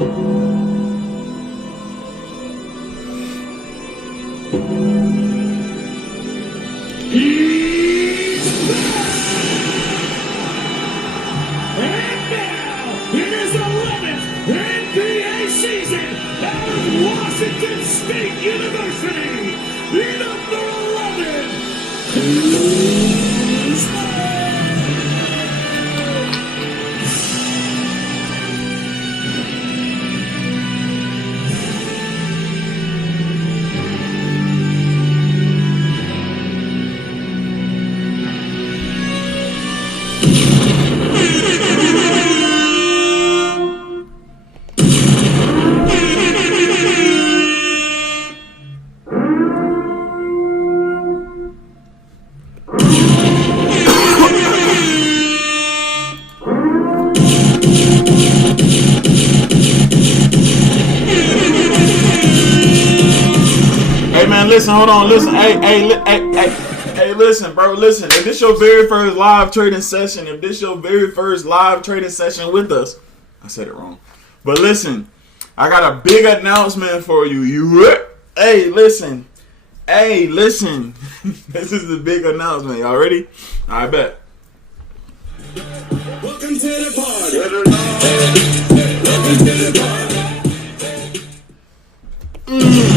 He's back! And now, in his 11th NBA season out of Washington State University, number 11, he's back! Listen, hold on, listen. Hey, listen, bro, listen. If this your very first live trading session, with us, I said it wrong. But listen, I got a big announcement for you. Hey, listen. This is the big announcement. Y'all ready? I bet. Welcome to the party. Welcome to the party.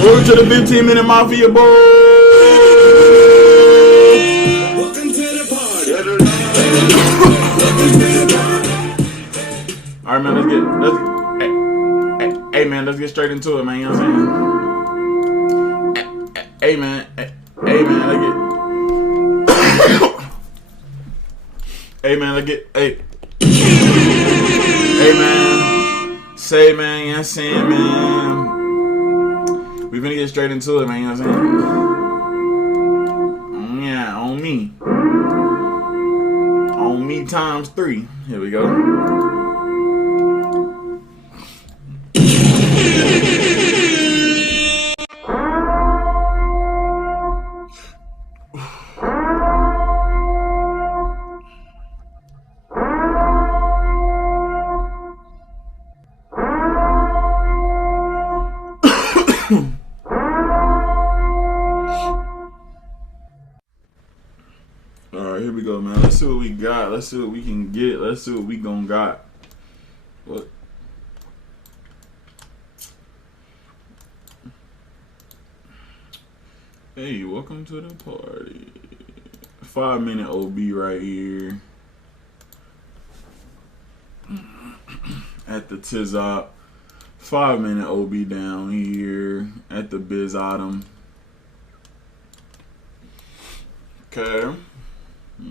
Welcome to the 15-minute Mafia, boy. Welcome to the party. Welcome to the party. All right, man. Hey, man. Let's get straight into it, man. You know what I'm saying? Hey, man. Hey, man. Say, man. You know what I'm saying, man? We're gonna get straight into it, man. You know what I'm saying? Yeah, on me. On me times 3. Here we go. Alright, here we go, man. Let's see what we got. Let's see what we can get. Let's see what we gonna got. What? Hey, welcome to the party. 5-minute OB right here. At the Tizop. 5-minute OB down here at the Bizottom.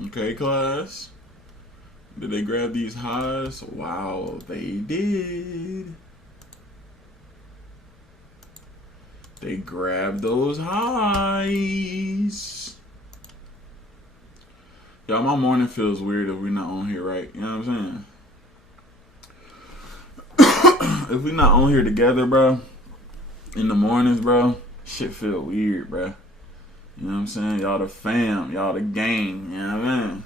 Okay, class. Did they grab these highs? Wow, they did. They grabbed those highs. Y'all, my morning feels weird if we're not on here, right? You know what I'm saying? If we're not on here together, bro, in the mornings, bro, shit feel weird, bro. You know what I'm saying? Y'all the fam. Y'all the gang. You know what I mean?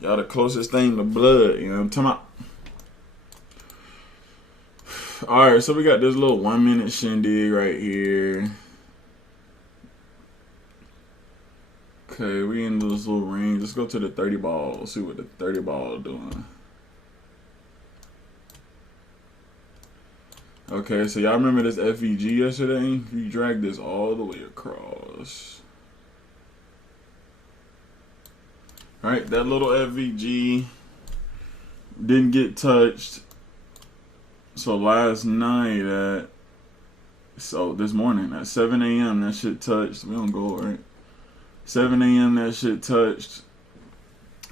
Y'all the closest thing to blood. You know what I'm talking about? Alright, so we got this little 1-minute shindig right here. Okay, we in this little range. Let's go to the 30 ball. Let's see what the 30 ball is doing. Okay, so y'all remember this FEG yesterday? We dragged this all the way across. Right, that little FEG didn't get touched. So last night this morning at 7 a.m. that shit touched. We don't go, right? 7 a.m. that shit touched.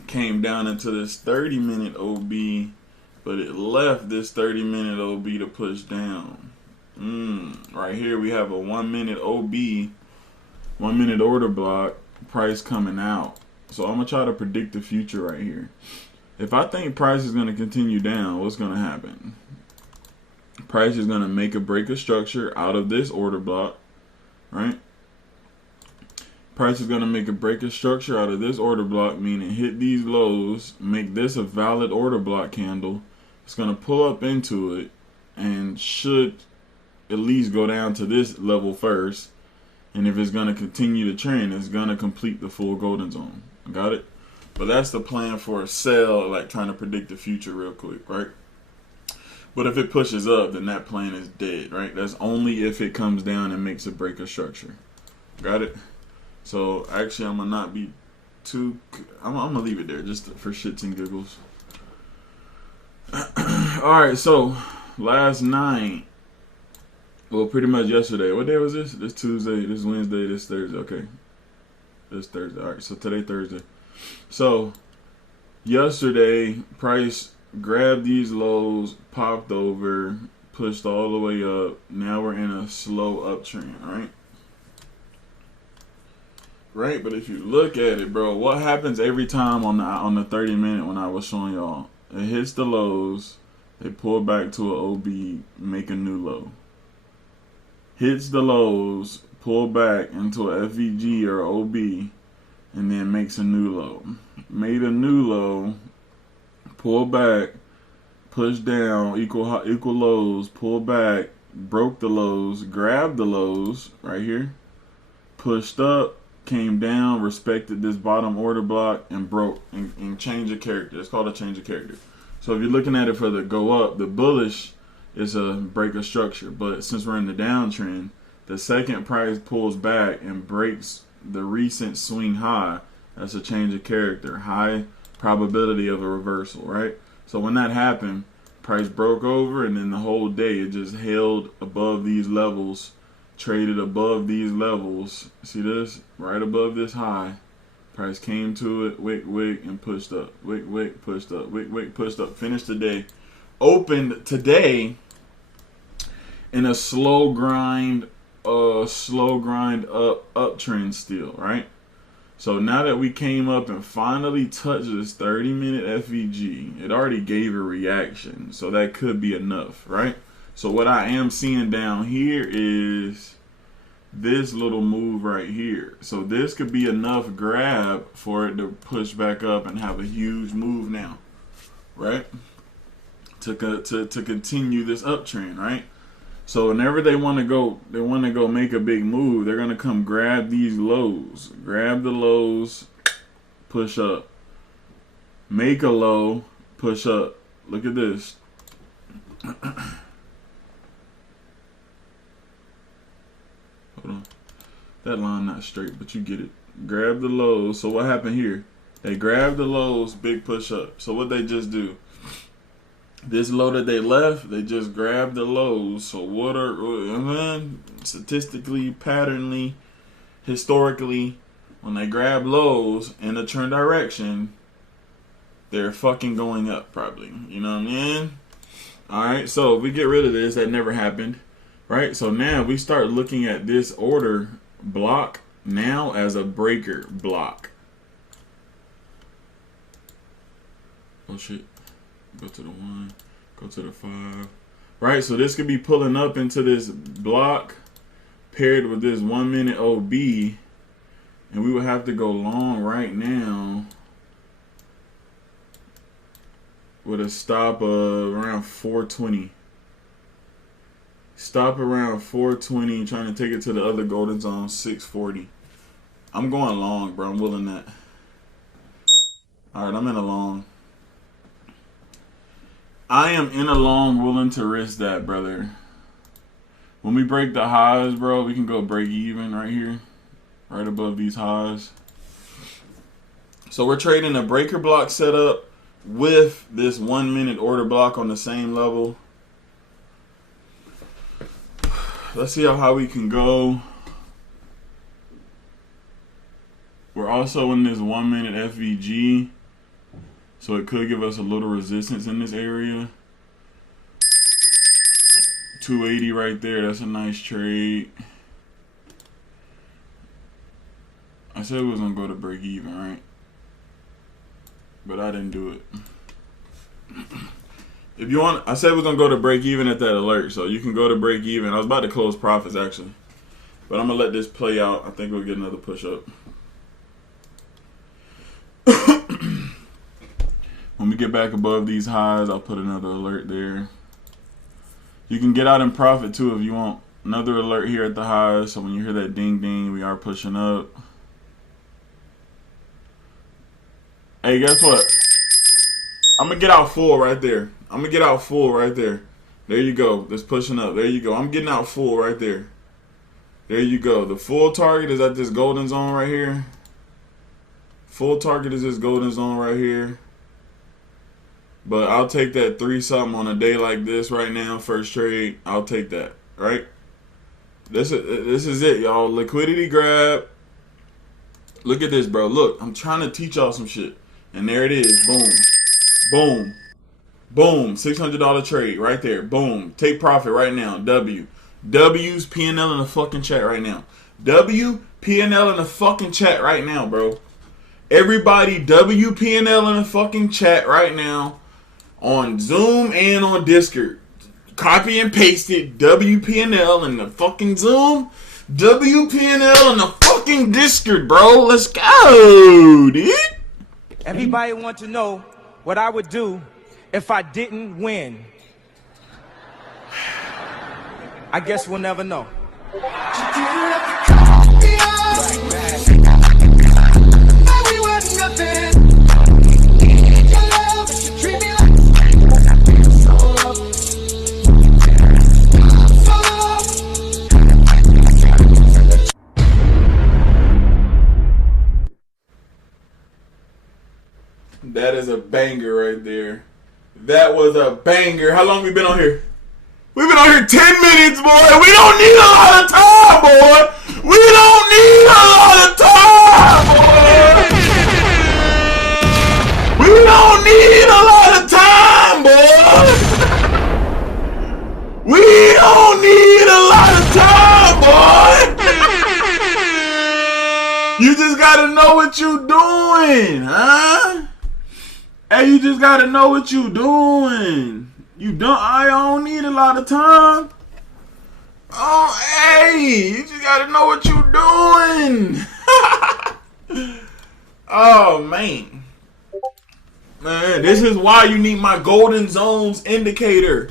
Came down into this 30-minute OB. But it left this 30-minute OB to push down. Right here we have a 1-minute OB, 1-minute order block, price coming out. So I'm going to try to predict the future right here. If I think price is going to continue down, what's going to happen? Price is going to make a break of structure out of this order block, right? Price is going to make a break of structure out of this order block, meaning hit these lows, make this a valid order block candle, It's going to pull up into it and should at least go down to this level first. And if it's going to continue to trend, it's going to complete the full golden zone. Got it? But that's the plan for a sell, like trying to predict the future real quick, right? But if it pushes up, then that plan is dead, right? That's only if it comes down and makes a break of structure. Got it? So actually, I'm going to not be too... I'm going to leave it there just for shits and giggles. Alright, so last night, well, pretty much yesterday. What day was this? This Tuesday, this Wednesday, this Thursday. Okay. This Thursday. Alright, so today Thursday. So, yesterday, price grabbed these lows, popped over, pushed all the way up. Now we're in a slow uptrend, right? Right, but if you look at it, bro, what happens every time on the 30 minute when I was showing y'all? It hits the lows, they pull back to an OB, make a new low. Hits the lows, pull back into a FVG or OB, and then makes a new low. Made a new low, pull back, push down, equal lows, pull back, broke the lows, grabbed the lows right here, pushed up, came down, respected this bottom order block, and broke and changed a character. It's called a change of character. So if you're looking at it for the go up, the bullish is a break of structure. But since we're in the downtrend, the second price pulls back and breaks the recent swing high. That's a change of character. High probability of a reversal, right? So when that happened, price broke over, and then the whole day it just held above these levels, traded above these levels. See this? Right above this high. Price came to it, wick, and pushed up. Wick, pushed up. Wick, pushed up. Finished the day. Opened today in a slow grind uptrend still, right? So now that we came up and finally touched this 30-minute FVG, it already gave a reaction. So that could be enough, right? So what I am seeing down here is this little move right here. So this could be enough grab for it to push back up and have a huge move now, right? To continue this uptrend, right? So whenever they want to go make a big move, they're gonna come grab these lows, grab the lows, push up, make a low, push up. Look at this. Hold on, that line not straight, but you get it. Grab the lows. So what happened here? They grabbed the lows, big push up. So what they just do? This low that they left, they just grabbed the lows. So what are, statistically, patternly, historically, when they grab lows in a turn direction, they're fucking going up probably. You know what I mean? Alright, so if we get rid of this, that never happened. Right? So now we start looking at this order block now as a breaker block. Oh shit. Go to the 1, go to the 5. Right, so this could be pulling up into this block paired with this 1 minute OB, and we would have to go long right now with a stop of around 420. Stop around 420, trying to take it to the other golden zone, 640. I'm going long, bro. I'm willing that. All right, I'm in a long. I am in a long, willing to risk that, brother. When we break the highs, bro, we can go break even right here, right above these highs. So we're trading a breaker block setup with this 1 minute order block on the same level. Let's see how high we can go. We're also in this 1 minute FVG. So it could give us a little resistance in this area. 280 right there. That's a nice trade. I said we was going to go to break even, right? But I didn't do it. If you want, I said we're going to go to break even at that alert. So you can go to break even. I was about to close profits actually. But I'm going to let this play out. I think we'll get another push up. When we get back above these highs, I'll put another alert there. You can get out in profit too if you want. Another alert here at the highs. So when you hear that ding ding, we are pushing up. Hey, guess what? I'm going to get out full right there. I'm going to get out full right there. There you go. That's pushing up. There you go. I'm getting out full right there. There you go. The full target is at this golden zone right here. Full target is this golden zone right here. But I'll take that 3-something on a day like this right now. First trade. I'll take that. Right? This is it, y'all. Liquidity grab. Look at this, bro. Look, I'm trying to teach y'all some shit. And there it is. Boom. Boom. Boom. $600 trade right there. Boom. Take profit right now. W. W's P&L in the fucking chat right now. W P&L in the fucking chat right now, bro. Everybody W P&L in the fucking chat right now on Zoom and on Discord. Copy and paste it. W P&L in the fucking Zoom. W P&L in the fucking Discord, bro. Let's go, dude. Everybody wants to know what I would do if I didn't win. I guess we'll never know. That is a banger right there. That was a banger. How long we been on here? We've been on here 10 minutes, boy. We don't need a lot of time, boy. We don't need a lot of time, boy. We don't need a lot of time, boy. We don't need a lot of time, boy. You just gotta know what you doing, huh? Hey, you just gotta know what you doing. I don't need a lot of time. Oh, hey, you just gotta know what you doing. Oh, man. Man, this is why you need my golden zones indicator.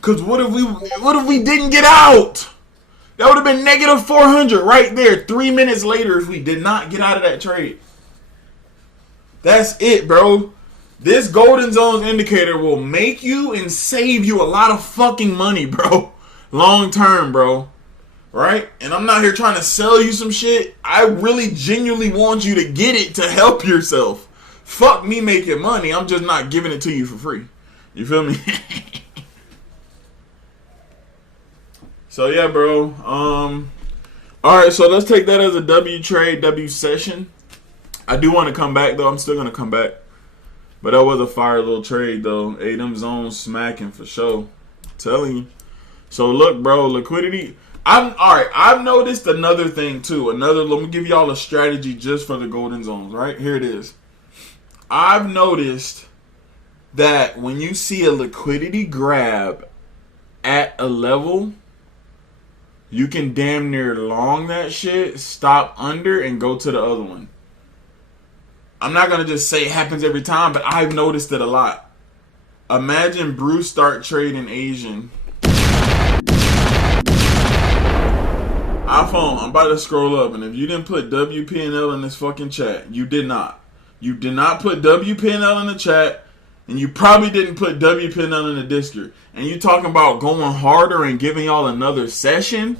Cause what if we didn't get out? That would have been negative 400 right there 3 minutes later if we did not get out of that trade. That's it, bro. This golden zones indicator will make you and save you a lot of fucking money, bro. Long term, bro. Right? And I'm not here trying to sell you some shit. I really genuinely want you to get it to help yourself. Fuck me making money. I'm just not giving it to you for free. You feel me? So yeah, bro. Alright, so let's take that as a W trade, W session. I do want to come back though. I'm still gonna come back. But that was a fire little trade, though. Hey, them zones smacking for sure. I'm telling you. So, look, bro, liquidity. All right, I've noticed another thing, too. Let me give y'all a strategy just for the golden zones, right? Here it is. I've noticed that when you see a liquidity grab at a level, you can damn near long that shit, stop under, and go to the other one. I'm not going to just say it happens every time, but I've noticed it a lot. Imagine Bruce start trading Asian. iPhone, I'm about to scroll up, and if you didn't put WPNL in this fucking chat, you did not. You did not put WPNL in the chat, and you probably didn't put WPNL in the Discord. And you talking about going harder and giving y'all another session?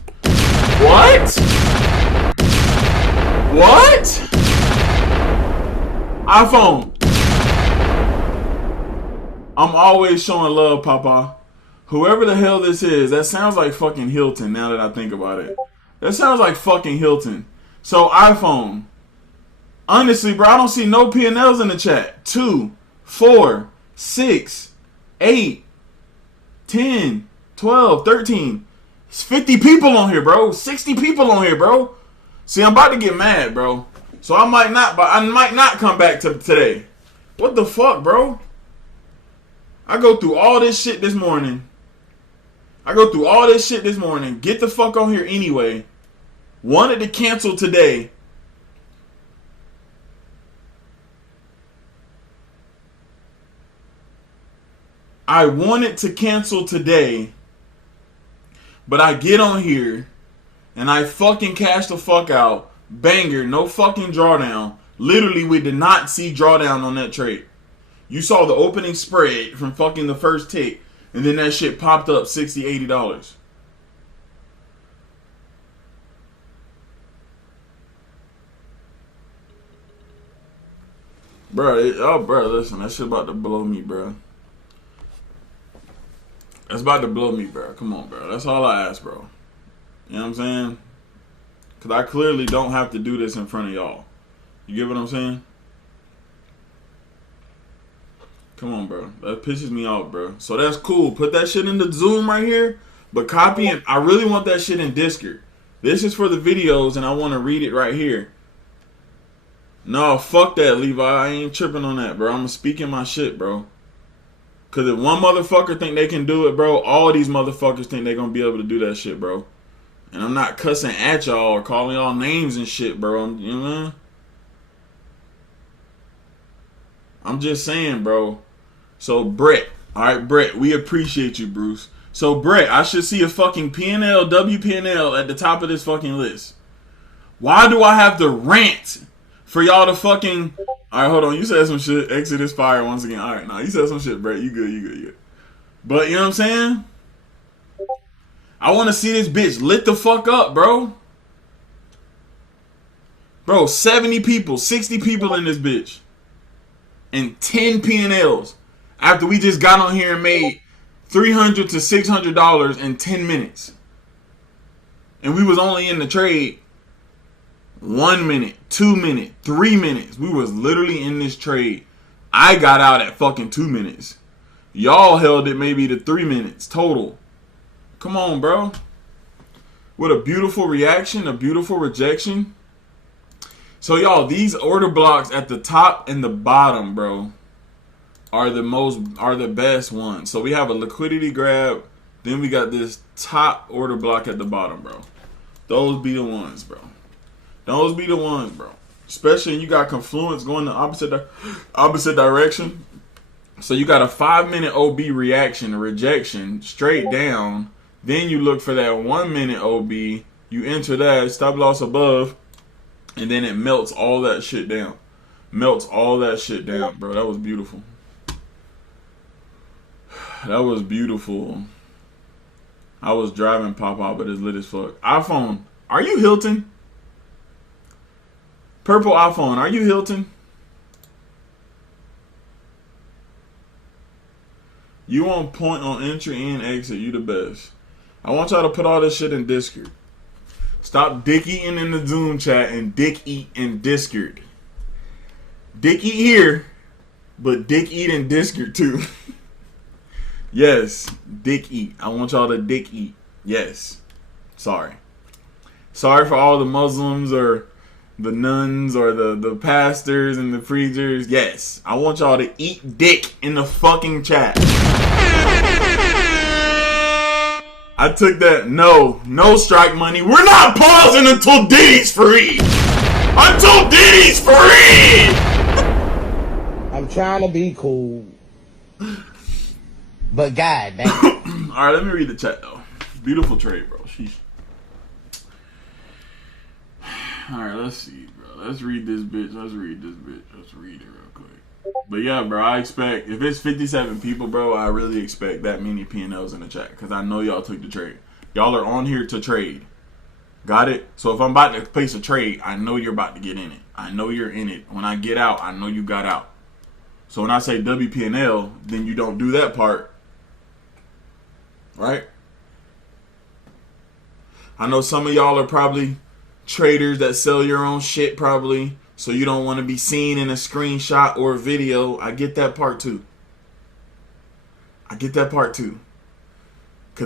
What? What? iPhone. I'm always showing love, Papa. Whoever the hell this is, that sounds like fucking Hilton now that I think about it. That sounds like fucking Hilton. So, iPhone. Honestly, bro, I don't see no P&Ls in the chat. 2, 4, 6, 8, 10, 12, 13. It's 50 people on here, bro. 60 people on here, bro. See, I'm about to get mad, bro. So I might not come back to today. What the fuck, bro? I go through all this shit this morning. Get the fuck on here anyway. Wanted to cancel today. I wanted to cancel today, but I get on here and I fucking cash the fuck out. Banger, no fucking drawdown. Literally, we did not see drawdown on that trade. You saw the opening spread from fucking the first tick, and then that shit popped up $60, $80. Bro, listen, that shit about to blow me, bro. That's about to blow me, bro. Come on, bro. That's all I ask, bro. You know what I'm saying? Because I clearly don't have to do this in front of y'all. You get what I'm saying? Come on, bro. That pisses me off, bro. So that's cool. Put that shit in the Zoom right here. But copy it. I really want that shit in Discord. This is for the videos, and I want to read it right here. No, fuck that, Levi. I ain't tripping on that, bro. I'm speaking my shit, bro. Because if one motherfucker think they can do it, bro, all these motherfuckers think they're going to be able to do that shit, bro. And I'm not cussing at y'all or calling y'all names and shit, bro. You know what I mean? I'm just saying, bro. So, Brett. All right, Brett. We appreciate you, Bruce. So, Brett, I should see a fucking PNL, WPNL at the top of this fucking list. Why do I have to rant for y'all to fucking... All right, hold on. You said some shit. Exodus fire once again. All right, nah, you said some shit, Brett. You good. But, you know what I'm saying? I want to see this bitch lit the fuck up, bro. Bro, 70 people, 60 people in this bitch. And 10 P&Ls. After we just got on here and made $300 to $600 in 10 minutes. And we was only in the trade 1 minute, 2 minutes, 3 minutes. We was literally in this trade. I got out at fucking 2 minutes. Y'all held it maybe to 3 minutes total. Come on, bro. What a beautiful reaction, a beautiful rejection. So, y'all, these order blocks at the top and the bottom, bro, are the best ones. So we have a liquidity grab, then we got this top order block at the bottom, bro. Those be the ones, bro. Those be the ones, bro. Especially when you got confluence going the opposite direction. So you got a 5-minute OB reaction, a rejection, straight down. Then you look for that 1 minute OB. You enter that, stop loss above, and then it melts all that shit down. Melts all that shit down, bro. That was beautiful. That was beautiful. I was driving pop-out, but it's lit as fuck. iPhone, are you Hilton? Purple iPhone, are you Hilton? You on point on entry and exit. You the best. I want y'all to put all this shit in Discord. Stop dick eating in the Zoom chat and dick eat in Discord. Dick eat here, but dick eat in Discord too. Yes, dick eat. I want y'all to dick eat. Yes. Sorry. Sorry for all the Muslims or the nuns or the pastors and the preachers. Yes. I want y'all to eat dick in the fucking chat. I took that. No strike money. We're not pausing until Diddy's free. Until Diddy's free. I'm trying to be cool. But God damn. Alright, let me read the chat though. Beautiful trade, bro. Sheesh. Alright, let's see, bro. Let's read this bitch. Let's read it real quick. But yeah, bro, I expect, if it's 57 people, bro, I really expect that many P&Ls in the chat. Because I know y'all took the trade. Y'all are on here to trade. Got it? So if I'm about to place a trade, I know you're about to get in it. I know you're in it. When I get out, I know you got out. So when I say WP&L, then you don't do that part. Right? I know some of y'all are probably traders that sell your own shit probably. So you don't want to be seen in a screenshot or a video. I get that part too. Because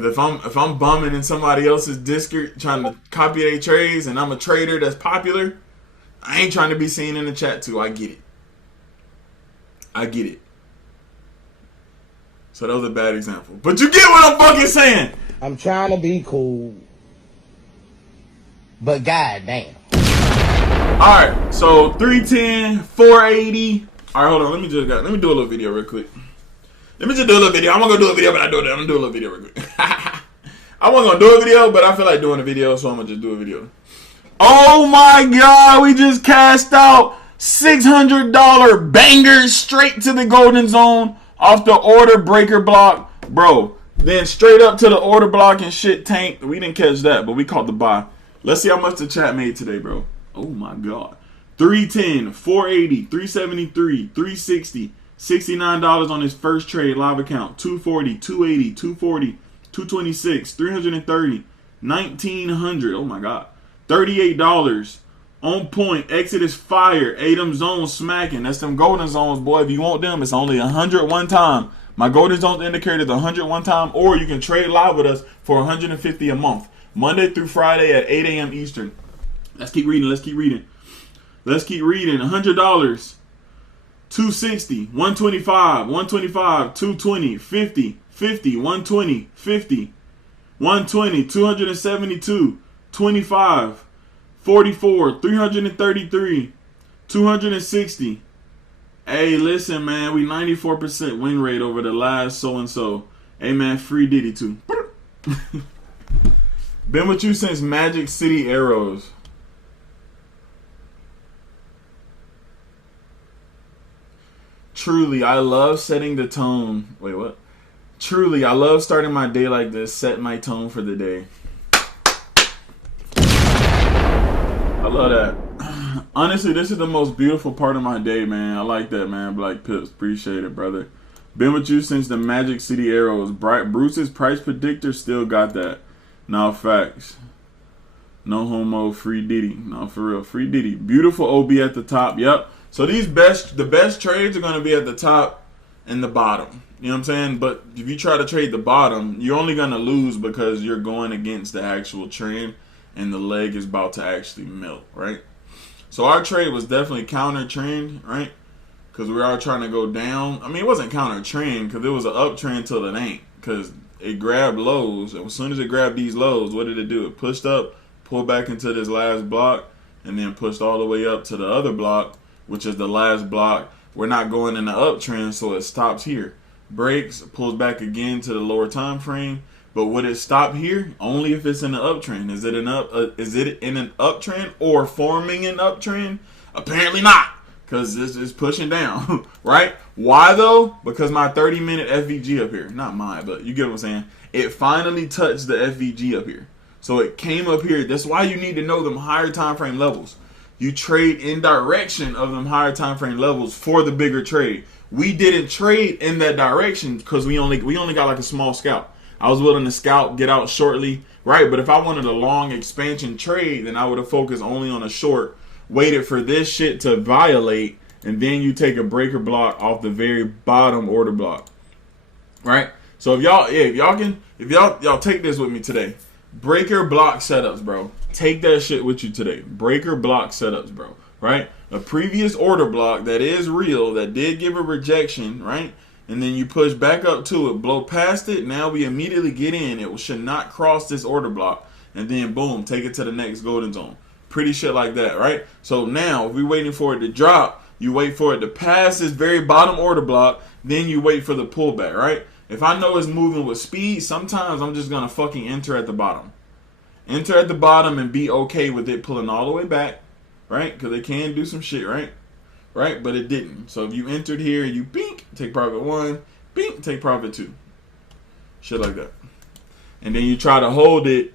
if I'm bumming in somebody else's Discord trying to copy their trades and I'm a trader that's popular, I ain't trying to be seen in the chat too. I get it. So that was a bad example. But you get what I'm fucking saying. I'm trying to be cool. But God damn. Alright, so 310, 480. Alright, hold on. Let me do a little video real quick. Let me just do a little video. I'm gonna go do a video, but I'm gonna do a little video real quick. I wasn't gonna do a video, but I feel like doing a video, so I'm gonna just do a video. Oh my God, we just cashed out $600 bangers straight to the golden zone off the order breaker block, bro. Then straight up to the order block and shit tanked. We didn't catch that, but we caught the buy. Let's see how much the chat made today, bro. Oh my God. 310, 480, 373, 360, $69 on his first trade live account. 240, 280, 240, 226, 330, 1900. Oh my God. $38. On point. Exodus fire. Adam zone smacking. That's them golden zones, boy. If you want them, it's only 100 one time. My golden zones indicator is 100 one time, or you can trade live with us for 150 a month. Monday through Friday at 8 a.m. Eastern. Let's keep reading. Let's keep reading. Let's keep reading. $100. 260. 125. 125. 220. 50. 50. 120. 50. 120. 272. 25. 44. 333. 260. Hey, listen, man. We 94% win rate over the last so-and-so. Hey, man. Free Diddy, too. Been with you since Magic City Arrows. Truly, I love setting the tone. Wait, what? Truly, I love starting my day like this. Set my tone for the day. I love that. Honestly, this is the most beautiful part of my day, man. I like that, man. Black Pips. Appreciate it, brother. Been with you since the Magic City Arrows. Bruce's price predictor still got that. Now, facts. No homo, free Diddy. No, for real, free Diddy. Beautiful OB at the top. Yep. So the best trades are going to be at the top and the bottom. You know what I'm saying? But if you try to trade the bottom, you're only going to lose because you're going against the actual trend and the leg is about to actually melt, right? So our trade was definitely counter trend, right? Because we are trying to go down. I mean, it wasn't counter trend because it was an uptrend till it ain't. Because it grabbed lows. And as soon as it grabbed these lows, what did it do? It pushed up, pulled back into this last block, and then pushed all the way up to the other block, which is the last block. We're not going in the uptrend, so it stops here. Breaks, pulls back again to the lower time frame. But would it stop here? Only if it's in the uptrend. Is it in an uptrend or forming an uptrend? Apparently not, because this is pushing down, right? Why though? Because my 30-minute FVG up here, not mine, but you get what I'm saying. It finally touched the FVG up here, so it came up here. That's why you need to know them higher time frame levels. You trade in direction of them higher time frame levels for the bigger trade. We didn't trade in that direction because we only got like a small scalp. I was willing to scalp, get out shortly, right? But if I wanted a long expansion trade, then I would have focused only on a short, waited for this shit to violate, and then you take a breaker block off the very bottom order block, right? So if y'all take this with me today, breaker block setups, bro. Take that shit with you today. Breaker block setups, bro, right? A previous order block that is real, that did give a rejection, right? And then you push back up to it, blow past it. Now we immediately get in. It should not cross this order block. And then boom, take it to the next golden zone. Pretty shit like that, right? So now if we're waiting for it to drop, you wait for it to pass this very bottom order block. Then you wait for the pullback, right? If I know it's moving with speed, sometimes I'm just going to fucking enter at the bottom. Enter at the bottom and be okay with it pulling all the way back, right? Because it can do some shit, right? Right, but it didn't. So if you entered here, you bink, take profit 1, bink, take profit 2. Shit like that. And then you try to hold it.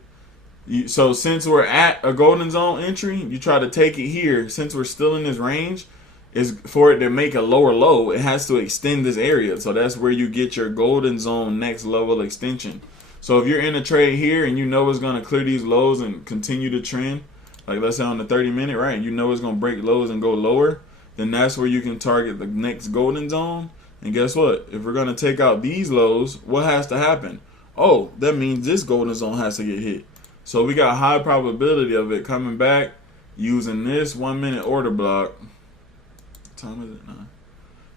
So since we're at a golden zone entry, you try to take it here. Since we're still in this range, is for it to make a lower low, it has to extend this area. So that's where you get your golden zone next level extension. So if you're in a trade here and you know it's going to clear these lows and continue to trend, like let's say on the 30-minute, right? You know it's going to break lows and go lower. Then that's where you can target the next golden zone. And guess what? If we're going to take out these lows, what has to happen? Oh, that means this golden zone has to get hit. So we got high probability of it coming back using this 1-minute order block. What time is it now?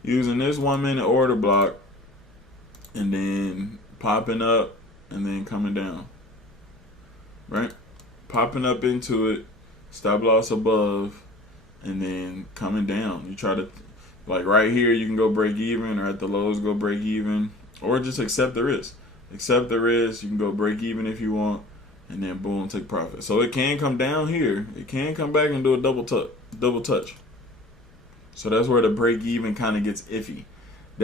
Using this 1-minute order block and then popping up and then coming down. Right? Popping up into it, stop loss above, and then coming down. You try to, like right here, you can go break even, or at the lows go break even, Or just accept the risk. Accept the risk. You can go break even if you want, and then boom, take profit. So it can come down here. It can come back and do a double touch. So that's where the break even kind of gets iffy.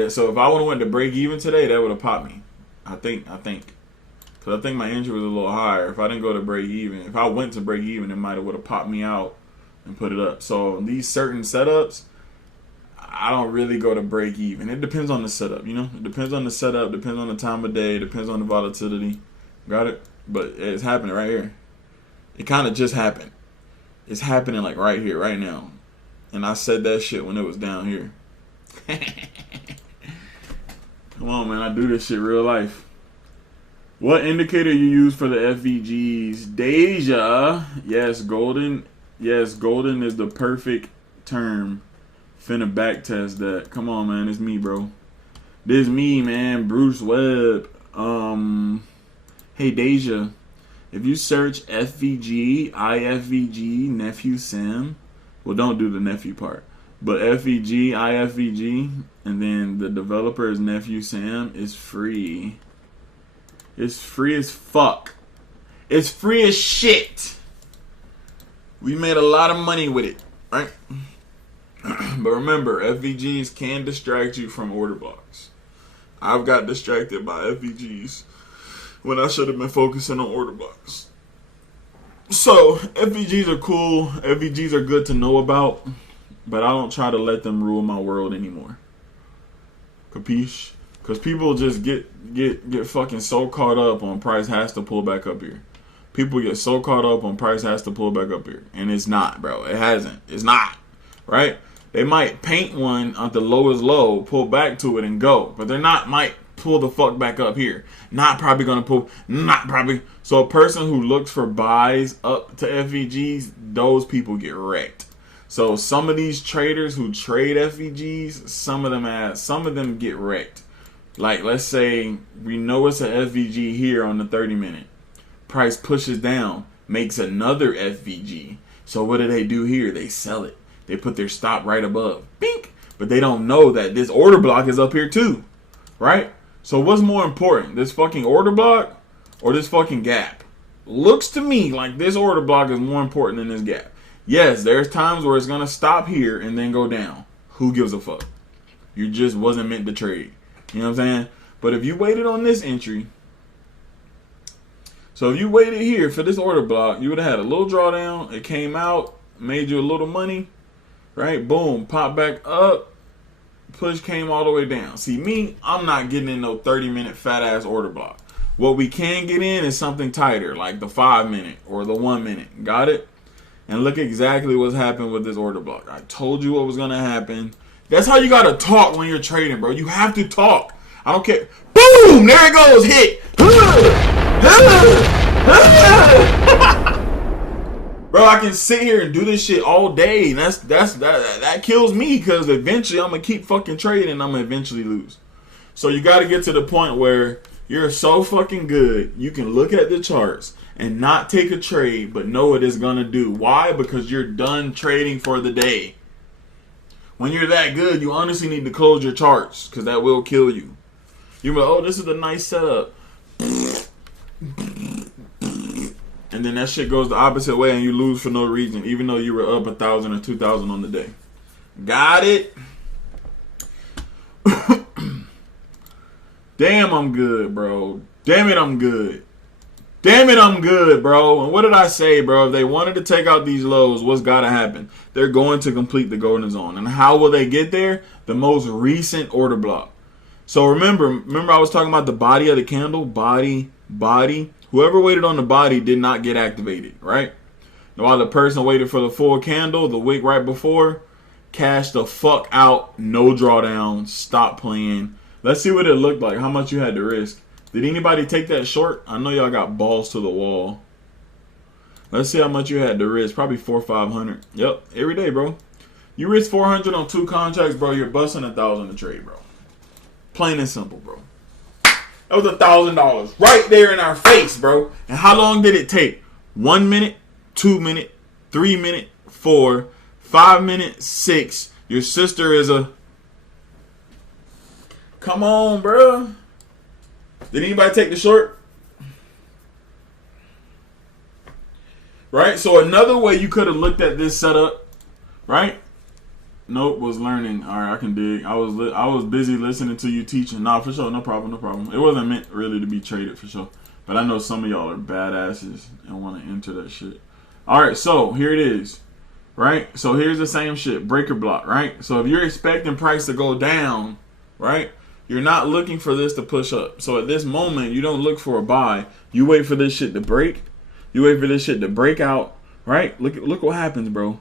So if I would have went to break even today, that would have popped me. I think. Because I think my entry was a little higher. If I didn't go to break even, if I went to break even, it might have would have popped me out and put it up. So these certain setups, I don't really go to break even. It depends on the setup, you know? It depends on the setup, depends on the time of day, depends on the volatility. Got it? But it's happening right here. It kind of just happened. It's happening like right here, right now. And I said that shit when it was down here. Come on, man. I do this shit real life. What indicator you use for the FVGs? Deja. Yes, golden. Yes, golden is the perfect term. Finna back test that. Come on, man. It's me, bro. This me, man. Bruce Webb. Hey, Deja. If you search FVG, IFVG, nephew Sam. Well, don't do the nephew part. But FVG, IFVG, and then the developer is nephew Sam. Is free. It's free as fuck. It's free as shit. We made a lot of money with it, right? But remember, FVGs can distract you from order blocks. I've got distracted by FVGs when I should have been focusing on order blocks. So, FVGs are cool. FVGs are good to know about. But I don't try to let them rule my world anymore. Capiche? Because people just get fucking so caught up on price has to pull back up here. People get so caught up on price has to pull back up here. And it's not, bro. It hasn't. It's not. Right? They might paint one at the lowest low, pull back to it and go. But they're not might pull the fuck back up here. Not probably going to pull. Not probably. So a person who looks for buys up to FVGs, those people get wrecked. So some of these traders who trade FVGs, some of them get wrecked. Like, let's say we know it's an FVG here on the 30 minute. Price pushes down, makes another FVG. So what do they do here? They sell it. They put their stop right above. Bink! But they don't know that this order block is up here too. Right? So what's more important? This fucking order block or this fucking gap? Looks to me like this order block is more important than this gap. Yes, there's times where it's going to stop here and then go down. Who gives a fuck? You just wasn't meant to trade. You know what I'm saying? But if you waited on this entry, so if you waited here for this order block, you would have had a little drawdown. It came out, made you a little money, right? Boom, pop back up. Push came all the way down. See, me, I'm not getting in no 30-minute fat-ass order block. What we can get in is something tighter, like the 5-minute or the 1 minute. Got it? And look exactly what's happened with this order block. I told you what was going to happen. That's how you got to talk when you're trading, bro. You have to talk. I don't care. Boom! There it goes. Hit. Bro, I can sit here and do this shit all day. And that kills me because eventually I'm going to keep fucking trading and I'm going to eventually lose. So you got to get to the point where you're so fucking good. You can look at the charts and not take a trade, but know what it's going to do. Why? Because you're done trading for the day. When you're that good, you honestly need to close your charts because that will kill you. You're like, oh, this is a nice setup. And then that shit goes the opposite way and you lose for no reason, even though you were up 1,000 or 2,000 on the day. Got it? Damn, I'm good, bro. Damn it, I'm good. Damn it, I'm good, bro. And what did I say, bro? If they wanted to take out these lows, what's got to happen? They're going to complete the golden zone. And how will they get there? The most recent order block. So remember I was talking about the body of the candle? Body. Whoever waited on the body did not get activated, right? While the person waited for the full candle, the wick right before, cash the fuck out, no drawdown, stop playing. Let's see what it looked like, how much you had to risk. Did anybody take that short? I know y'all got balls to the wall. Let's see how much you had to risk. Probably 400 or 500. Yep, every day, bro. You risk 400 on 2 contracts, bro. You're busting 1,000 to trade, bro. Plain and simple, bro. That was $1,000 right there in our face, bro. And how long did it take? 1 minute, 2 minute, 3 minute, 4, 5 minute, 6. Your sister is a... Come on, bro. Did anybody take the short? Right? So another way you could have looked at this setup, right? Nope, was learning. All right, I can dig. I was busy listening to you teaching. Nah, for sure, no problem, no problem. It wasn't meant really to be traded for sure. But I know some of y'all are badasses and want to enter that shit. All right, so here it is, right? So here's the same shit, breaker block, right? So if you're expecting price to go down, right? You're not looking for this to push up. So at this moment, you don't look for a buy. You wait for this shit to break. You wait for this shit to break out, right? Look what happens, bro.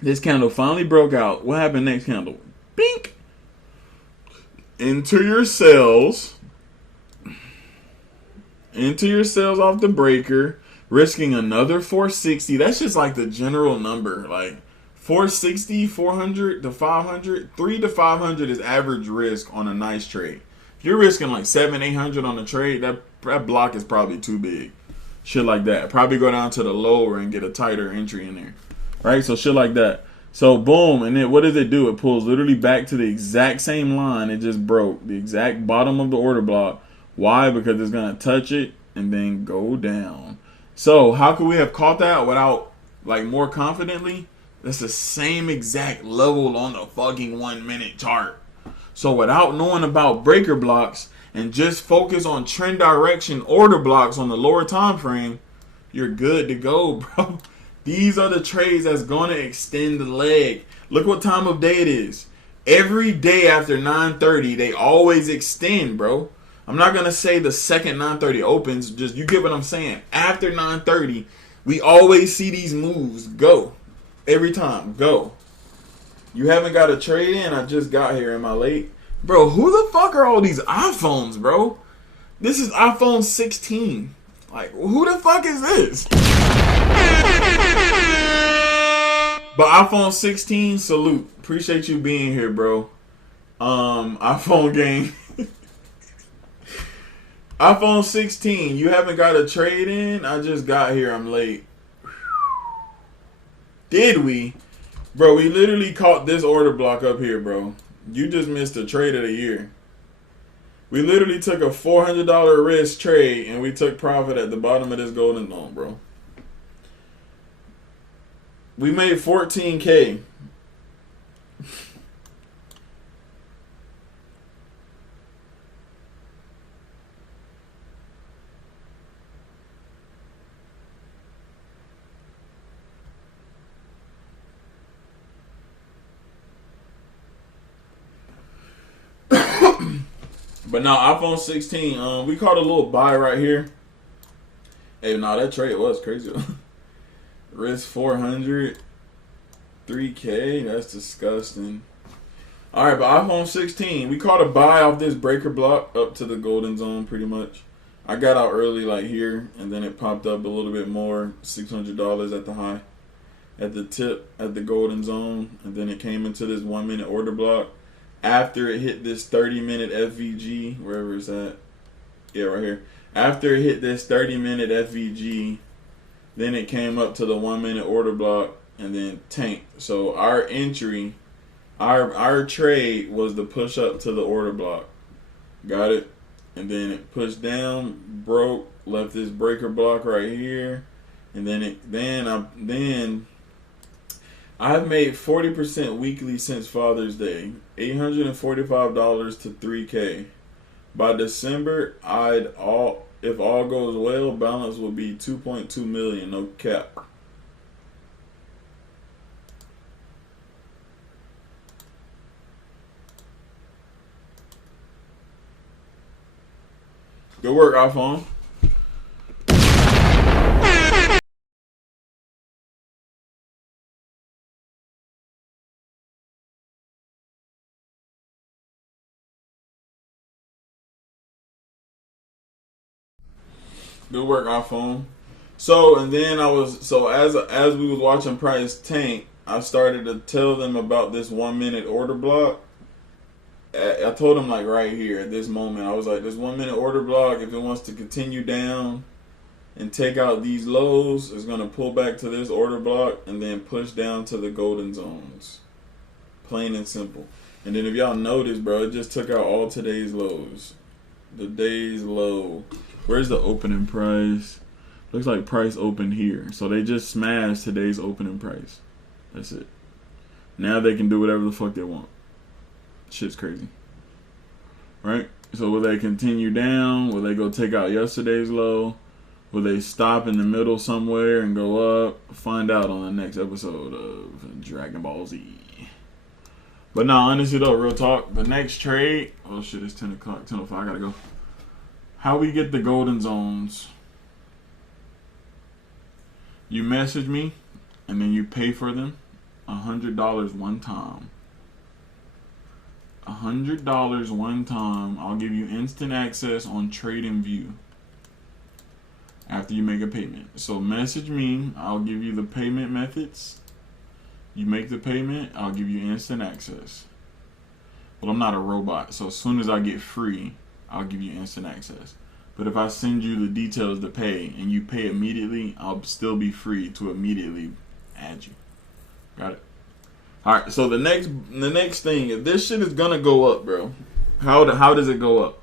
This candle finally broke out. What happened next candle? Bink! Enter your sells. Enter your sells off the breaker. Risking another 460. That's just like the general number. Like 460, 400 to 500. 3 to 500 is average risk on a nice trade. If you're risking like 700, 800 on a trade, that block is probably too big. Shit like that. Probably go down to the lower and get a tighter entry in there. Right? So shit like that. So boom, and then what does it do? It pulls literally back to the exact same line it just broke. The exact bottom of the order block. Why? Because it's going to touch it and then go down. So how could we have caught that without, like, more confidently? That's the same exact level on the fucking 1 minute chart. So without knowing about breaker blocks and just focus on trend direction order blocks on the lower time frame, you're good to go, bro. These are the trades that's going to extend the leg. Look what time of day it is. Every day after 9:30, they always extend, bro. I'm not going to say the second 9:30 opens. Just, you get what I'm saying. After 9:30, we always see these moves go. Every time. Go. You haven't got a trade in? I just got here. Am I late? Bro, who the fuck are all these iPhones, bro? This is iPhone 16. Like, who the fuck is this? But iPhone 16, salute. Appreciate you being here, bro. iPhone gang. iPhone 16, you haven't got a trade in? I just got here. I'm late. Did we? Bro, we literally caught this order block up here, bro. You just missed a trade of the year. We literally took a $400 risk trade and we took profit at the bottom of this golden zone, bro. We made 14K. But now iPhone 16, we caught a little buy right here. Hey, no, that trade was crazy. Risk 400, 3K. That's disgusting. All right, but iPhone 16, we caught a buy off this breaker block up to the golden zone pretty much. I got out early like here, and then it popped up a little bit more, $600 at the high, at the tip, at the golden zone, and then it came into this 1 minute order block. After it hit this 30-minute FVG, wherever it's at, yeah, right here. After it hit this 30-minute FVG, then it came up to the 1 minute order block and then tanked. So our entry, our trade was the push up to the order block. Got it? And then it pushed down, broke, left this breaker block right here, and then I've made 40% weekly since Father's Day. $845 to 3K. By December, if all goes well, balance will be 2.2 million, no cap. Good work, iPhone. Good work, iPhone. So, and then as we was watching price tank, I started to tell them about this 1 minute order block. I told them like right here at this moment, I was like, this 1 minute order block, if it wants to continue down and take out these lows, it's going to pull back to this order block and then push down to the golden zones. Plain and simple. And then if y'all notice, bro, it just took out all today's lows. The day's low. Where's the opening price? Looks like price opened here. So they just smashed today's opening price. That's it. Now they can do whatever the fuck they want. Shit's crazy. Right? So will they continue down? Will they go take out yesterday's low? Will they stop in the middle somewhere and go up? Find out on the next episode of Dragon Ball Z. But no, honestly though, real talk, the next trade, oh shit, it's 10 o'clock, 10:05, I gotta go. How we get the golden zones? You message me, and then you pay for them $100 one time. $100 one time. I'll give you instant access on TradingView after you make a payment. So message me. I'll give you the payment methods. You make the payment, I'll give you instant access. Well, I'm not a robot, so as soon as I get free, I'll give you instant access. But if I send you the details to pay and you pay immediately, I'll still be free to immediately add you. Got it? Alright, so the next thing, if this shit is gonna go up, bro, how does it go up?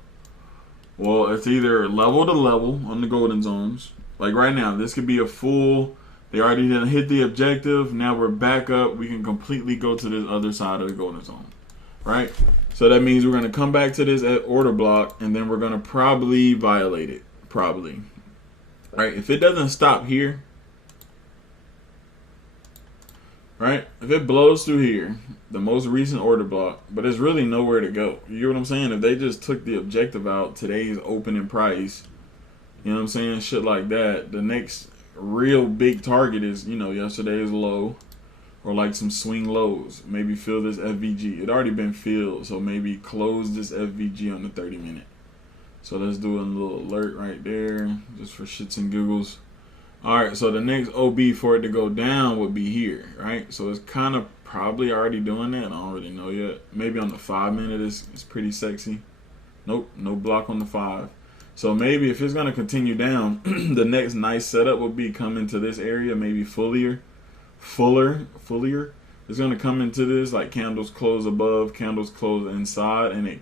Well, it's either level to level on the golden zones. Like right now, this could be a full, they already didn't hit the objective, now we're back up, we can completely go to this other side of the golden zone. Right? So that means we're gonna come back to this order block and then we're gonna probably violate it. Probably. Right? If it doesn't stop here, right? If it blows through here, the most recent order block, but there's really nowhere to go. You get what I'm saying? If they just took the objective out, today's opening price, you know what I'm saying? Shit like that. The next real big target is, you know, yesterday's low or like some swing lows. Maybe fill this FVG. It already been filled, so maybe close this FVG on the 30-minute. So let's do a little alert right there just for shits and giggles. Alright, so the next OB for it to go down would be here, right? So it's kind of probably already doing that. I don't really know yet. Maybe on the 5-minute it's pretty sexy. Nope, no block on the 5. So maybe if it's going to continue down, the next nice setup would be come into this area, maybe fuller. It's going to come into this like candles close above, candles close inside, and it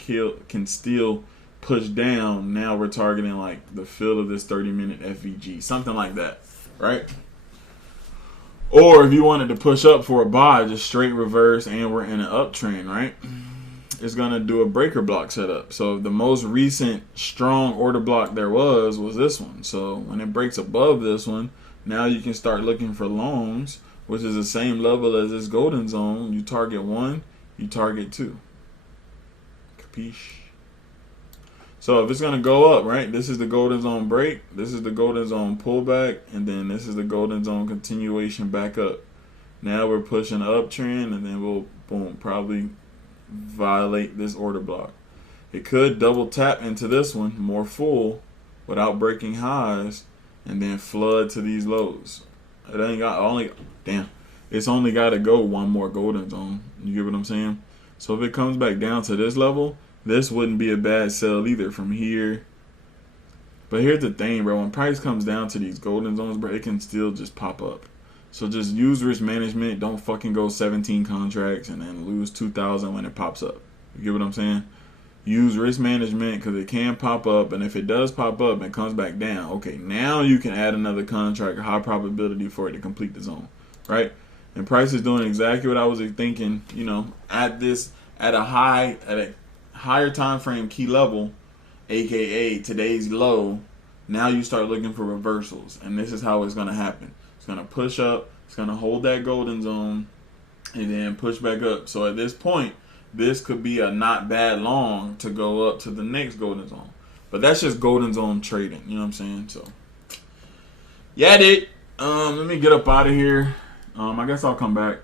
can still push down. Now we're targeting like the fill of this 30-minute FVG, something like that, right? Or if you wanted to push up for a buy, just straight reverse, and we're in an uptrend, right? It's gonna do a breaker block setup. So the most recent strong order block there was this one. So when it breaks above this one, now you can start looking for longs, which is the same level as this golden zone. You target 1, you target 2. Capiche? So if it's going to go up, right, this is the golden zone break, this is the golden zone pullback, and then this is the golden zone continuation back up. Now we're pushing the uptrend, and then we'll, boom, probably violate this order block. It could double tap into this one, more full, without breaking highs, and then flood to these lows. It ain't got, it's only got to go one more golden zone. You get what I'm saying? So if it comes back down to this level, this wouldn't be a bad sell either from here. But here's the thing, bro. When price comes down to these golden zones, bro, it can still just pop up. So just use risk management. Don't fucking go 17 contracts and then lose 2,000 when it pops up. You get what I'm saying? Use risk management because it can pop up. And if it does pop up and comes back down, okay, now you can add another contract, a high probability for it to complete the zone, right? And price is doing exactly what I was thinking, you know, at a higher time frame key level, aka today's low. Now you start looking for reversals, and this is how it's going to happen. It's going to push up, it's going to hold that golden zone, and then push back up. So at this point, this could be a not bad long to go up to the next golden zone. But that's just golden zone trading, you know what I'm saying? So yeah, dude. Let me get up out of here. I guess I'll come back.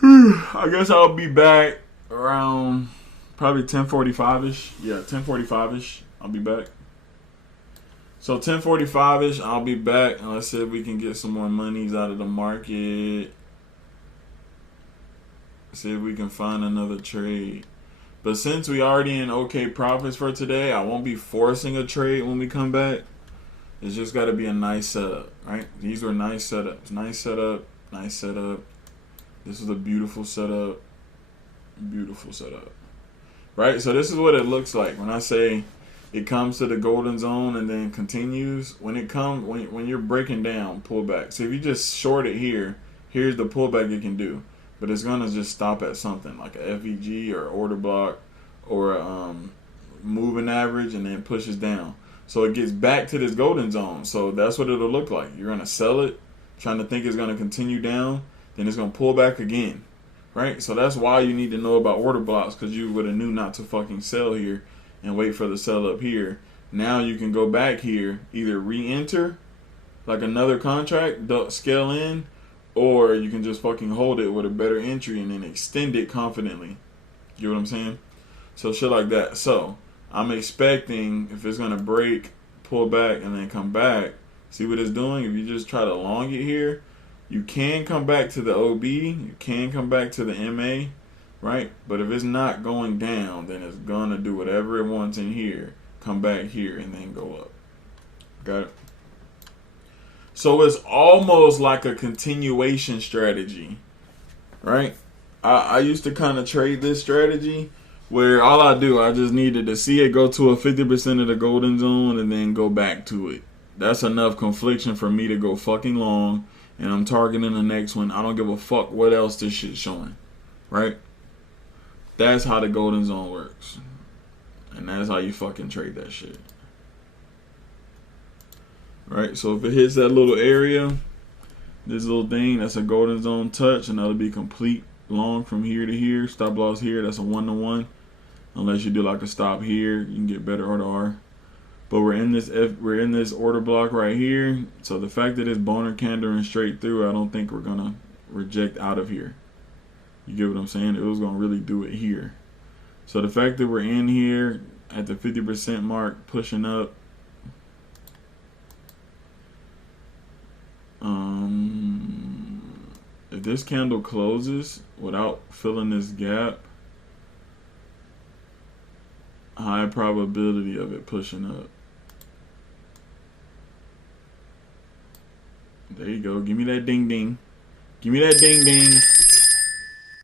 I guess I'll be back around probably 10:45ish. Yeah, 10:45ish. I'll be back. So 10:45ish, I'll be back, and let's see if we can get some more monies out of the market. See if we can find another trade. But since we already in okay profits for today, I won't be forcing a trade when we come back. It's just got to be a nice setup, right? These were nice setups. Nice setup. Nice setup. This is a beautiful setup. Beautiful setup. right? So this is what it looks like when I say it comes to the golden zone and then continues. When you're breaking down, pull back. So if you just short it here, here's the pullback it can do, but it's gonna just stop at something like a FEG or order block or a moving average, and then pushes down. So it gets back to this golden zone. So that's what it'll look like. You're gonna sell it, trying to think it's gonna continue down, then it's gonna pull back again, right? So that's why you need to know about order blocks, because you would have knew not to fucking sell here and wait for the sell up here. Now you can go back here, either re-enter like another contract, scale in, or you can just fucking hold it with a better entry and then extend it confidently. You know what I'm saying? So shit like that. So I'm expecting if it's gonna break, pull back, and then come back. See what it's doing? If you just try to long it here, you can come back to the OB, you can come back to the MA, right? But if it's not going down, then it's gonna do whatever it wants in here, come back here, and then go up. Got it? So it's almost like a continuation strategy, right? I used to kind of trade this strategy where all I just needed to see it go to a 50% of the golden zone and then go back to it. That's enough confliction for me to go fucking long, and I'm targeting the next one. I don't give a fuck what else this shit's showing, right? That's how the golden zone works, and that's how you fucking trade that shit, right? So if it hits that little area, this little thing, that's a golden zone touch, and that'll be complete long from here to here. Stop loss here, that's a 1-to-1. Unless you do like a stop here, you can get better R-to-R. But we're in this order block right here. So the fact that it's boner candling straight through, I don't think we're gonna reject out of here. You get what I'm saying? It was gonna really do it here. So the fact that we're in here at the 50% mark, pushing up. If this candle closes without filling this gap, high probability of it pushing up. There you go. Give me that ding ding. Give me that ding ding.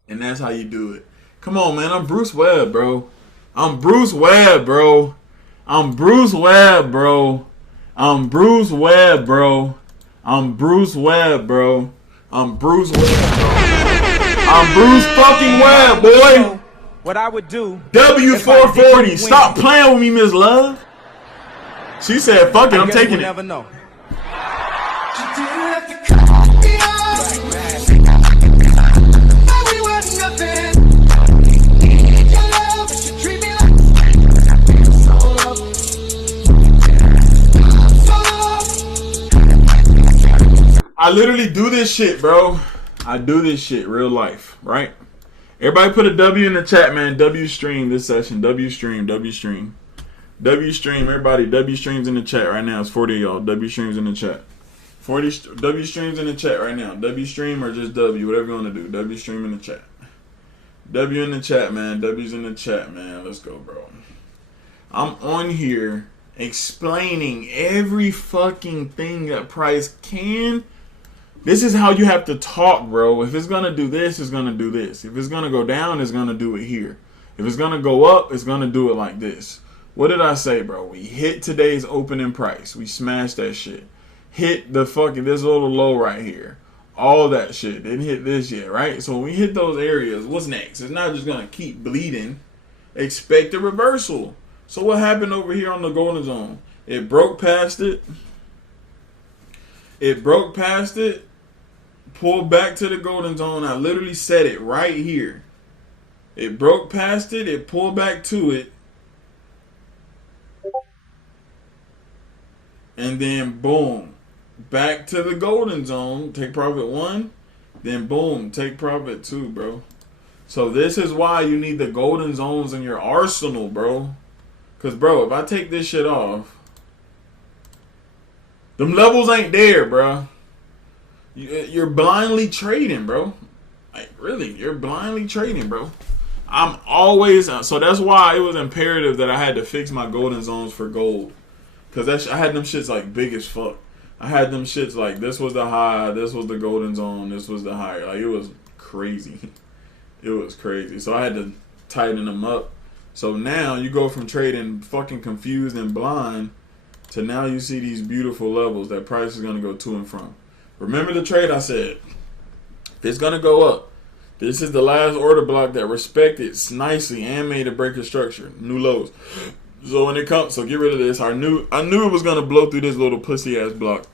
And that's how you do it. Come on, man. I'm Bruce Webb, bro. I'm Bruce Webb, bro. I'm Bruce Webb, bro. I'm Bruce Webb, bro. I'm Bruce Webb, bro. I'm Bruce Webb, bro. I'm Bruce fucking Webb, boy. What I would do. W440. Stop playing with me, Miss Love. She said, fuck it, I'm taking it. Never know. I literally do this shit, bro. I do this shit real life, right? Everybody put a W in the chat, man. W stream this session. W stream, W stream. W stream, everybody. W streams in the chat right now. It's 40 of y'all. W streams in the chat. 40 W streams in the chat right now. W stream or just W, whatever you want to do. W stream in the chat. W in the chat, man. W's in the chat, man. Let's go, bro. I'm on here explaining every fucking thing that price can. This is how you have to talk, bro. If it's going to do this, it's going to do this. If it's going to go down, it's going to do it here. If it's going to go up, it's going to do it like this. What did I say, bro? We hit today's opening price. We smashed that shit. Hit the fucking, this little low right here. All that shit. Didn't hit this yet, right? So when we hit those areas, what's next? It's not just going to keep bleeding. Expect a reversal. So what happened over here on the golden zone? It broke past it. It broke past it. Pulled back to the golden zone. I literally said it right here. It broke past it. It pulled back to it. And then boom. Back to the golden zone. Take profit 1. Then boom. Take profit 2, bro. So this is why you need the golden zones in your arsenal, bro. Because, bro, if I take this shit off, them levels ain't there, bro. You're blindly trading, bro. Like, really, you're blindly trading, bro. I'm always, so that's why it was imperative that I had to fix my golden zones for gold. Because I had them shits like big as fuck. I had them shits like this was the high, this was the golden zone, this was the higher. Like, it was crazy. It was crazy. So I had to tighten them up. So now you go from trading fucking confused and blind to now you see these beautiful levels that price is going to go to and from. Remember the trade I said. It's going to go up. This is the last order block that respected nicely and made a breaker structure. New lows. So when it comes, so get rid of this. I knew it was going to blow through this little pussy ass block.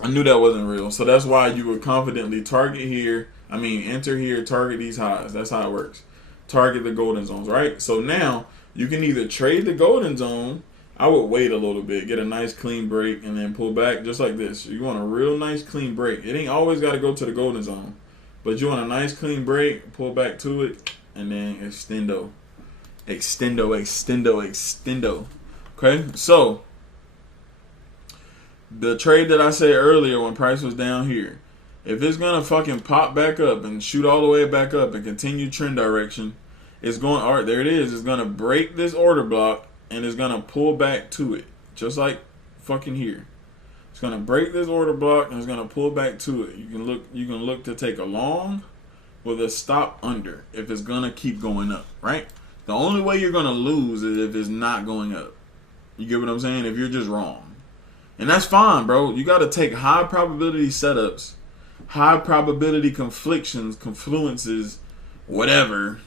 I knew that wasn't real. So that's why you would confidently target here. Enter here, target these highs. That's how it works. Target the golden zones, right? So now you can either trade the golden zone. I would wait a little bit, get a nice clean break, and then pull back just like this. You want a real nice clean break. It ain't always got to go to the golden zone. But you want a nice clean break, pull back to it, and then extendo. Extendo, extendo, extendo. Okay? So, the trade that I said earlier when price was down here, if it's going to fucking pop back up and shoot all the way back up and continue trend direction, it's going, all right, there it is. It's going to break this order block and it's going to pull back to it. Just like fucking here. It's going to break this order block and it's going to pull back to it. You can look to take a long with a stop under if it's going to keep going up, right? The only way you're going to lose is if it's not going up. You get what I'm saying? If you're just wrong. And that's fine, bro. You got to take high probability setups, high probability confluences, whatever,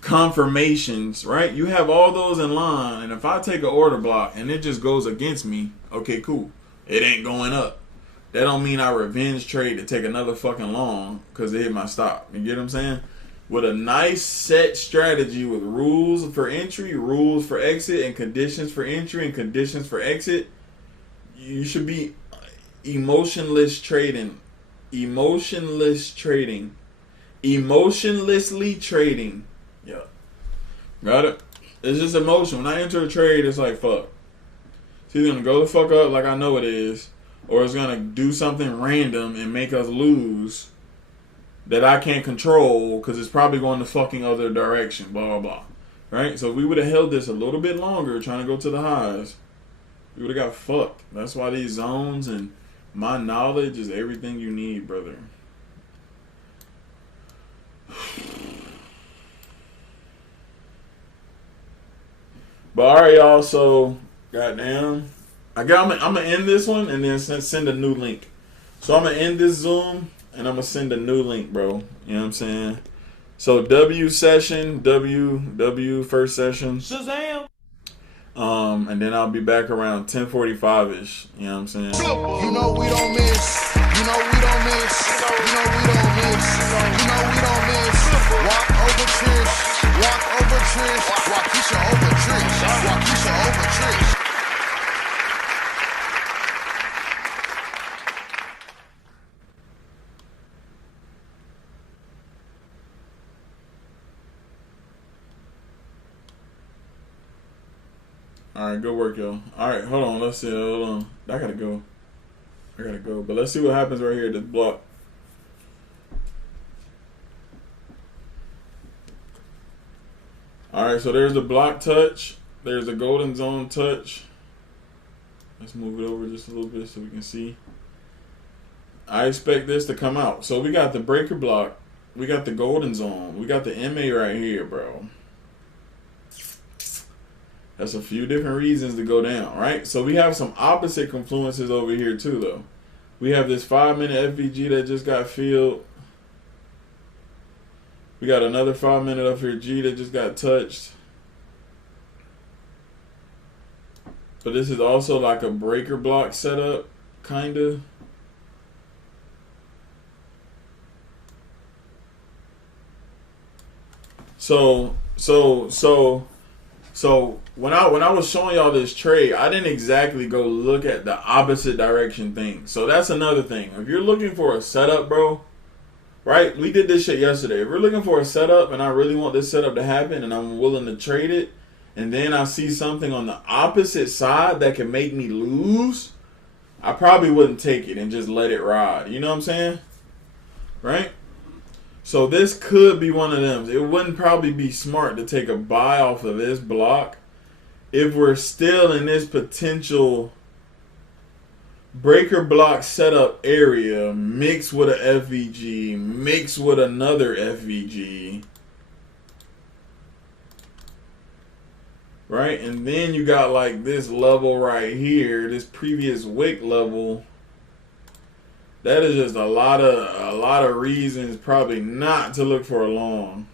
confirmations, right? You have all those in line, and if I take an order block and it just goes against me, okay, cool. It ain't going up. That don't mean I revenge trade to take another fucking long because it hit my stop. You get what I'm saying? With a nice set strategy with rules for entry, rules for exit, and conditions for entry and conditions for exit, you should be emotionless trading. Emotionlessly trading. Yeah. Got it? It's just emotion. When I enter a trade, it's like, fuck. It's either going to go the fuck up like I know it is, or it's going to do something random and make us lose that I can't control because it's probably going the fucking other direction, blah, blah, blah. Right? So if we would have held this a little bit longer trying to go to the highs, we would have got fucked. That's why these zones and my knowledge is everything you need, brother. But alright, y'all. So, goddamn, I'm gonna end this one and then send a new link. So I'm gonna end this Zoom and I'm gonna send a new link, bro. You know what I'm saying? So W first session. Shazam! And then I'll be back around 10:45ish. You know what I'm saying? You know we don't miss. You know we don't miss. You know we don't miss. You know we don't miss. Walk over Trish. Walk over Trish. Walkisha over Trish. Walkisha over Trish. Alright, good work, y'all. Alright, hold on. Let's see. Hold on. I gotta go. But let's see what happens right here at this block. Alright, so there's the block touch. There's the golden zone touch. Let's move it over just a little bit so we can see. I expect this to come out. So we got the breaker block. We got the golden zone. We got the MA right here, bro. That's a few different reasons to go down, right? So we have some opposite confluences over here too, though. We have this 5-minute FVG that just got filled. We got another 5-minute up here G that just got touched. But this is also like a breaker block setup, kind of. So when I was showing y'all this trade, I didn't exactly go look at the opposite direction thing. So that's another thing. If you're looking for a setup, bro, right? We did this shit yesterday. If we're looking for a setup and I really want this setup to happen and I'm willing to trade it, and then I see something on the opposite side that can make me lose, I probably wouldn't take it and just let it ride. You know what I'm saying? Right? So this could be one of them. It wouldn't probably be smart to take a buy off of this block if we're still in this potential breaker block setup area mixed with a FVG, mixed with another FVG. right? And then you got like this level right here, this previous wick level. That is just a lot of reasons probably not to look for a long.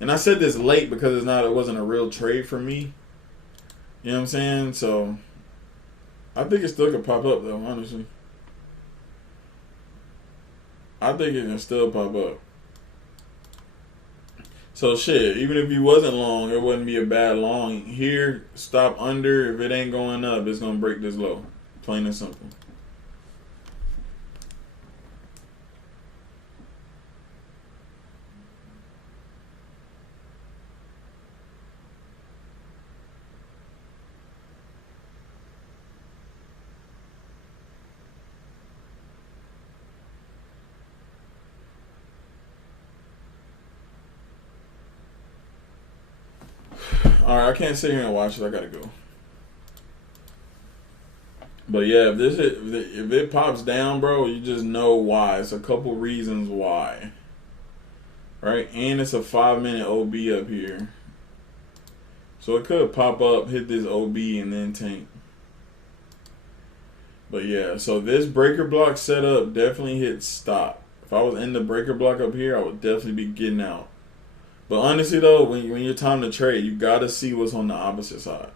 And I said this late because it wasn't a real trade for me. You know what I'm saying? So I think it still could pop up though, honestly. I think it can still pop up. So shit, even if you wasn't long, it wouldn't be a bad long. Here, stop under. If it ain't going up, it's gonna break this low. Plain and simple. Alright, I can't sit here and watch it. I gotta go. But yeah, if it pops down, bro, you just know why. It's a couple reasons why. Right? And it's a 5-minute OB up here. So it could pop up, hit this OB, and then tank. But yeah, so this breaker block setup definitely hits stop. If I was in the breaker block up here, I would definitely be getting out. But honestly, though, when you're time to trade, you got to see what's on the opposite side.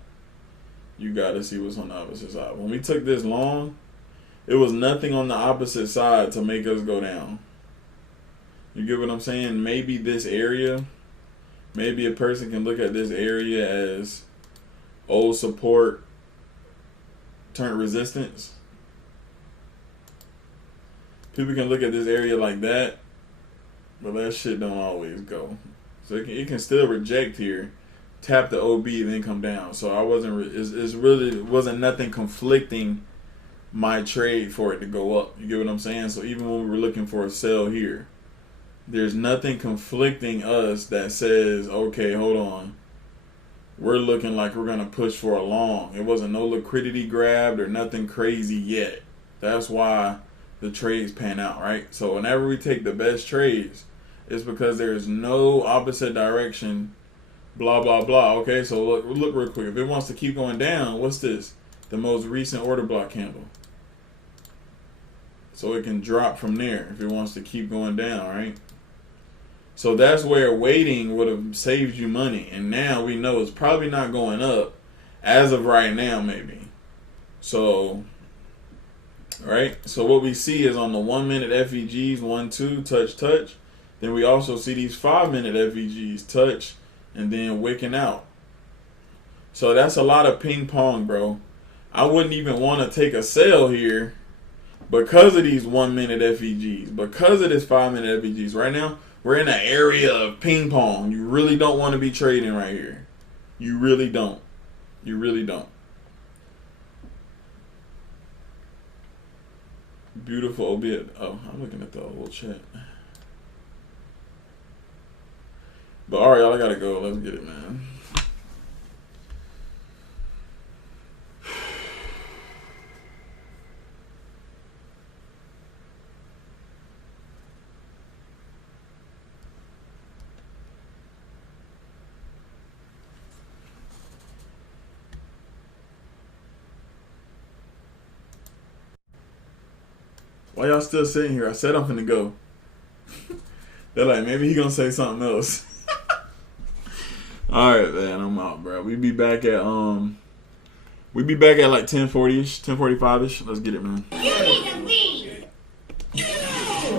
You got to see what's on the opposite side. When we took this long, it was nothing on the opposite side to make us go down. You get what I'm saying? Maybe this area, maybe a person can look at this area as old support turned resistance. People can look at this area like that, but that shit don't always go. So it can still reject here, tap the OB, then come down. So I wasn't. It wasn't nothing conflicting my trade for it to go up. You get what I'm saying? So even when we were looking for a sell here, there's nothing conflicting us that says, okay, hold on, we're looking like we're gonna push for a long. It wasn't no liquidity grabbed or nothing crazy yet. That's why the trades pan out, right? So whenever we take the best trades, it's because there's no opposite direction, blah, blah, blah. Okay, so look real quick. If it wants to keep going down, what's this? The most recent order block candle. So it can drop from there if it wants to keep going down, right? So that's where waiting would have saved you money. And now we know it's probably not going up as of right now, maybe. So, right? So what we see is on the 1 minute FEGs, 1, 2, touch, touch. Then we also see these 5-minute FEGs, touch, and then wicking out. So that's a lot of ping pong, bro. I wouldn't even want to take a sell here because of these 1 minute FEGs, because of this 5-minute FEGs. Right now, we're in an area of ping pong. You really don't want to be trading right here. You really don't. You really don't. Beautiful, albeit. Oh, I'm looking at the old chat. But all right, y'all, I gotta go. Let's get it, man. Why y'all still sitting here? I said I'm finna go. They're like, maybe he gonna say something else. All right, man, I'm out, bro. We be back at like 10:40ish, 10:45ish. Let's get it, man. You need to leave.